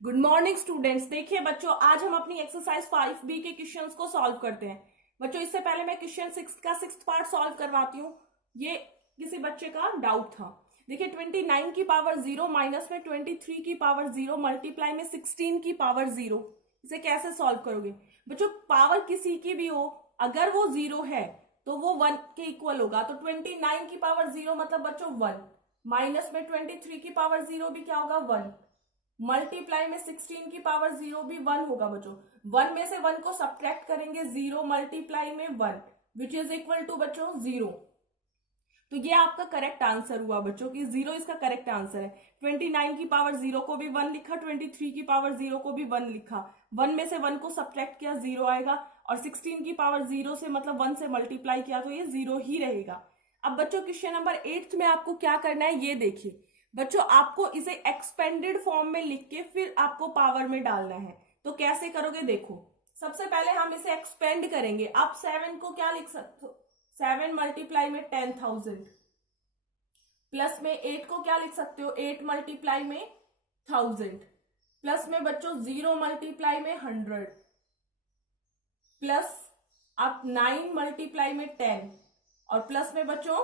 Good morning students. देखिए बच्चों, आज हम अपनी एक्सरसाइज 5B के क्वेश्चंस को सॉल्व करते हैं। बच्चों, इससे पहले मैं क्वेश्चन 6 का 6th पार्ट सॉल्व करवाती हूँ। ये किसी बच्चे का डाउट था। देखिए 29 की पावर 0 माइनस में 23 की पावर 0 मल्टीप्लाई में 16 की पावर 0, इसे कैसे सॉल्व करोगे? बच्चों, पावर किसी की भी हो, अगर वो 0 है तो वो 1 के इक्वल होगा। तो 29 की पावर 0 मतलब बच्चों 1, माइनस में 23 की पावर 0 भी क्या होगा 1, मल्टीप्लाई में 16 की पावर 0 भी 1 होगा। बच्चों 1 में से 1 को सब्ट्रैक्ट करेंगे, 0 मल्टीप्लाई में 1 विच इज इक्वल टू बच्चों 0। तो ये आपका करेक्ट आंसर हुआ बच्चों कि 0 इसका करेक्ट आंसर है। 29 की पावर 0 को भी 1 लिखा, 23 की पावर 0 को भी 1 लिखा। 1 में से 1 को सब्ट्रैक्ट किया, 0 आएगा। और 16 की पावर 0 से मतलब 1 से मल्टीप्लाई किया तो ये 0 ही रहेगा। अब बच्चों क्वेश्चन नंबर 8 में आपको क्या करना है ये देखिए। बच्चों, आपको इसे एक्सपेंडेड फॉर्म में लिख के फिर आपको पावर में डालना है। तो कैसे करोगे देखो। सबसे पहले हम इसे एक्सपेंड करेंगे। आप 7 को क्या लिख सकते हो, 7 मल्टीप्लाई में 10,000, प्लस में 8 को क्या लिख सकते हो, 8 मल्टीप्लाई में 1000, प्लस में बच्चों 0 मल्टीप्लाई में 100, प्लस आप 9 मल्टीप्लाई में 10 और प्लस में बच्चों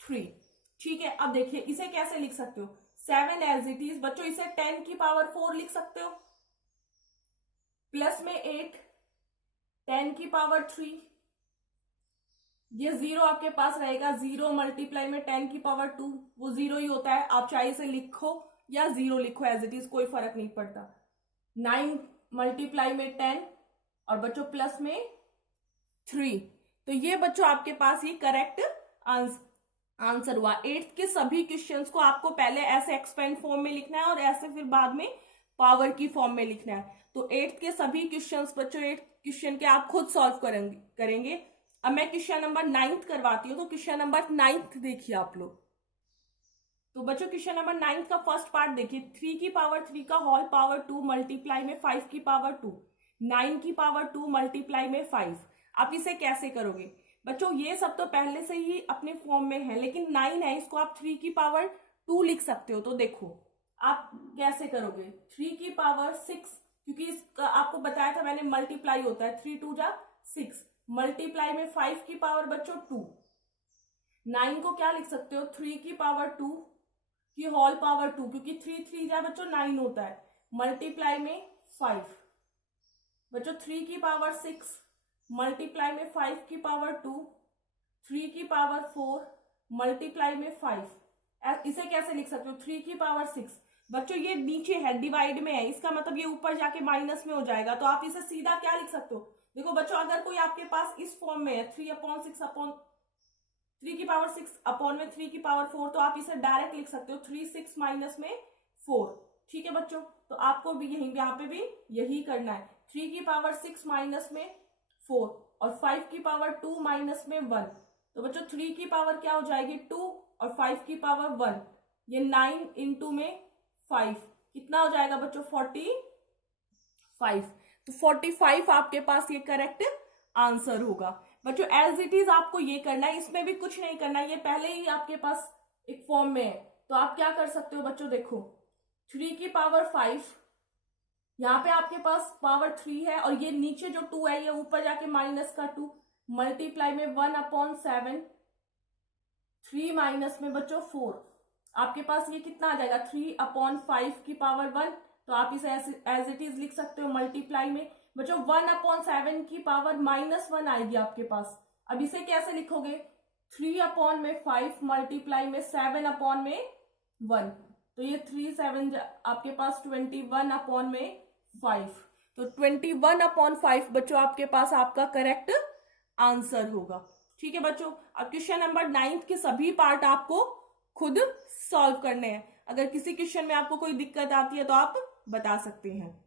3। ठीक है, अब देखिए इसे कैसे लिख सकते हो, 7 एज इट इज। बच्चों इसे 10 की पावर 4 लिख सकते हो, प्लस में 8 10 की पावर 3, ये 0 आपके पास रहेगा। 0 मल्टीप्लाई में 10 की पावर 2, वो 0 ही होता है। आप चाहे इसे लिखो या 0 लिखो एज इट इज, कोई फर्क नहीं पड़ता। 9 मल्टीप्लाई में 10 और बच्चों प्लस में 3। तो ये बच्चों आपके पास ये करेक्ट आंसर हुआ। 8th के सभी क्वेश्चंस को आपको पहले ऐसे एक्सपेंड फॉर्म में लिखना है और ऐसे फिर बाद में पावर की फॉर्म में लिखना है। तो 8th के सभी क्वेश्चंस बच्चों 8 क्वेश्चन के आप खुद सॉल्व करेंगे। अब मैं क्वेश्चन नंबर 9th करवाती हूँ। तो क्वेश्चन नंबर 9th देखिए आप लोग। तो बच्चों क्वेश्चन नंबर 9th का फर्स्ट पार्ट देखिए। 3 की पावर 3 का होल पावर 2 मल्टीप्लाई में 5 की पावर 2, 9 की पावर 2 मल्टीप्लाई में 5। आप इसे कैसे करोगे? बच्चों ये सब तो पहले से ही अपने फॉर्म में है, लेकिन 9 है, इसको आप 3 की पावर 2 लिख सकते हो। तो देखो आप कैसे करोगे। 3 की पावर 6, क्योंकि इसका आपको बताया था मैंने, मल्टीप्लाई होता है, 3 2 जा 6, मल्टीप्लाई में 5 की पावर बच्चों 2। 9 को क्या लिख सकते हो, 3 की पावर 2 की होल पावर 2, क्योंकि 3 3 जा बच्चों 9 होता है, मल्टीप्लाई में 5। बच्चों 3 की पावर 6 मल्टीप्लाई में 5 की पावर 2, 3 की पावर 4 मल्टीप्लाई में 5। इसे कैसे लिख सकते हो, 3 की पावर 6। बच्चों ये नीचे है, डिवाइड में है, इसका मतलब ये ऊपर जाके माइनस में हो जाएगा। तो आप इसे सीधा क्या लिख सकते हो, देखो बच्चों अगर कोई आपके पास इस फॉर्म में है, 3 की पावर 6 अपॉन में 3 की पावर 4, तो आप इसे डायरेक्ट लिख सकते हो 3 6 माइनस में 4। ठीक है बच्चों, तो आपको भी यहाँ पे भी यही करना है। 3 की पावर 6 माइनस में 4 और 5 की पावर 2 माइनस में 1। तो बच्चों 3 की पावर क्या हो जाएगी 2 और 5 की पावर 1, ये 9 इंटू में 5 कितना हो जाएगा बच्चों 45। तो 45 आपके पास ये करेक्ट आंसर होगा। बच्चों एज इट इज आपको ये करना है, इसमें भी कुछ नहीं करना है, ये पहले ही आपके पास एक फॉर्म में है। तो आप क्या कर सकते हो बच्चों, देखो 3 की पावर 5, यहाँ पे आपके पास पावर 3 है और ये नीचे जो 2 है ये ऊपर जाके माइनस का 2, मल्टीप्लाई में 1/7, 3 माइनस में बच्चों 4। आपके पास ये कितना आ जाएगा 3/5 की पावर 1। तो आप इसे एज इट इज लिख सकते हो, मल्टीप्लाई में बच्चों 1/7 की पावर -1 आएगी आपके पास। अब इसे कैसे लिखोगे, 3/5 मल्टीप्लाई में 7/1। तो ये 3 7 आपके पास 21/5। तो 21/5 बच्चों आपके पास आपका करेक्ट आंसर होगा। ठीक है बच्चों, अब क्वेश्चन नंबर 9th के सभी पार्ट आपको खुद सॉल्व करने हैं। अगर किसी क्वेश्चन में आपको कोई दिक्कत आती है तो आप बता सकते हैं।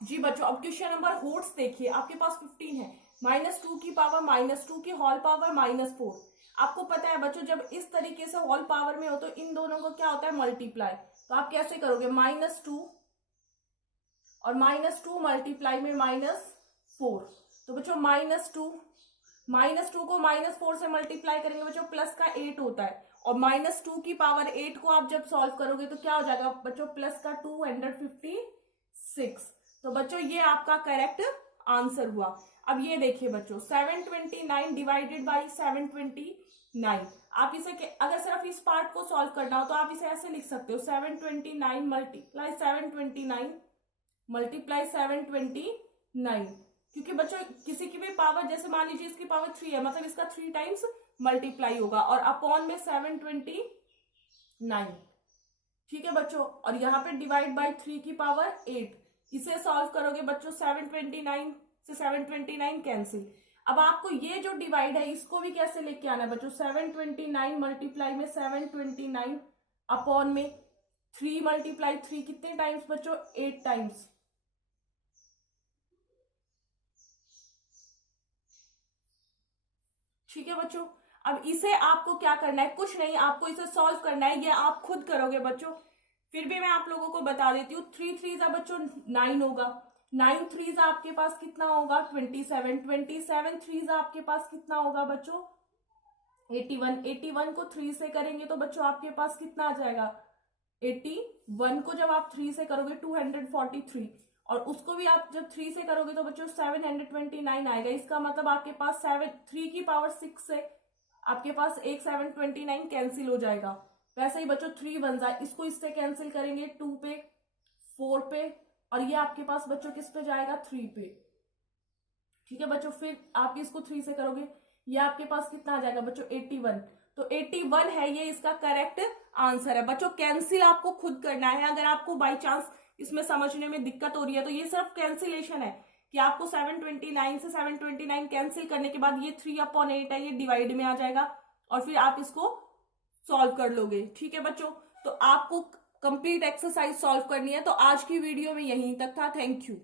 जी बच्चों, अब क्वेश्चन नंबर होट्स देखिए। आपके पास 15 है, -2 की पावर -2 की होल पावर -4। आपको पता है बच्चों जब इस तरीके से होल पावर में हो तो इन दोनों को क्या होता है मल्टीप्लाई। तो आप कैसे करोगे, -2 और -2 मल्टीप्लाई में -4। तो बच्चों -2 को -4 से मल्टीप्लाई करेंगे बच्चों, प्लस का 8 होता है, और -2 की पावर 8 को आप जब सॉल्व करोगे तो क्या हो जाएगा बच्चों, प्लस का 256। तो बच्चों ये आपका करेक्ट आंसर हुआ। अब ये देखिए बच्चों, 729 डिवाइडेड बाई 729, आप इसे अगर सिर्फ इस पार्ट को सॉल्व करना हो तो आप इसे ऐसे लिख सकते हो, 729 मल्टीप्लाई 729 मल्टीप्लाई 729, क्योंकि बच्चों किसी की भी पावर, जैसे मान लीजिए इसकी पावर 3 है, मतलब इसका 3 टाइम्स मल्टीप्लाई होगा, और अपॉन में 729, ठीक है बच्चों। और यहाँ पे डिवाइड बाई 3 की पावर 8, इसे सॉल्व करोगे बच्चों 729 से 729 कैंसिल। अब आपको ये जो डिवाइड है इसको भी कैसे लेके आना है बच्चों, 729 मल्टीप्लाई में 729 अपॉन में 3 मल्टीप्लाई 3 कितने टाइम्स बच्चों, 8 टाइम्स। ठीक है बच्चों। अब इसे आपको क्या करना है, कुछ नहीं, आपको इसे सॉल्व करना है, ये आप खुद करोगे बच्चों, फिर भी मैं आप लोगों को बता देती हूँ। 3 3 बच्चों 9 होगा, 9 3 आपके पास कितना होगा 27, 27 3 आपके पास कितना होगा बच्चों 81, 81 को 3 से करेंगे तो बच्चों आपके पास कितना आ जाएगा 81 को जब आप 3 से करोगे 243, और उसको भी आप जब 3 से करोगे तो बच्चों 729 आएगा। इसका मतलब आपके पास 3 की पावर 6 से आपके पास एक 729 कैंसिल हो जाएगा। वैसे ही बच्चों 3 बन जाए, इसको इससे कैंसिल करेंगे 2 पे 4 पे, और ये आपके पास बच्चों किस पे जाएगा 3 पे। ठीक है बच्चों, फिर आप इसको 3 से करोगे, ये आपके पास कितना आ जाएगा बच्चों 81। तो 81 है ये इसका करेक्ट आंसर है बच्चों। कैंसिल आपको खुद करना है, अगर आपको बाई चांस इसमें समझने में दिक्कत हो रही है तो ये सिर्फ कैंसिलेशन है कि आपको 729 से 729 कैंसिल करने के बाद ये 3/8 है, ये डिवाइड में आ जाएगा और फिर आप इसको सॉल्व कर लोगे। ठीक है बच्चों, तो आपको कंप्लीट एक्सरसाइज सॉल्व करनी है। तो आज की वीडियो में यहीं तक था। Thank you.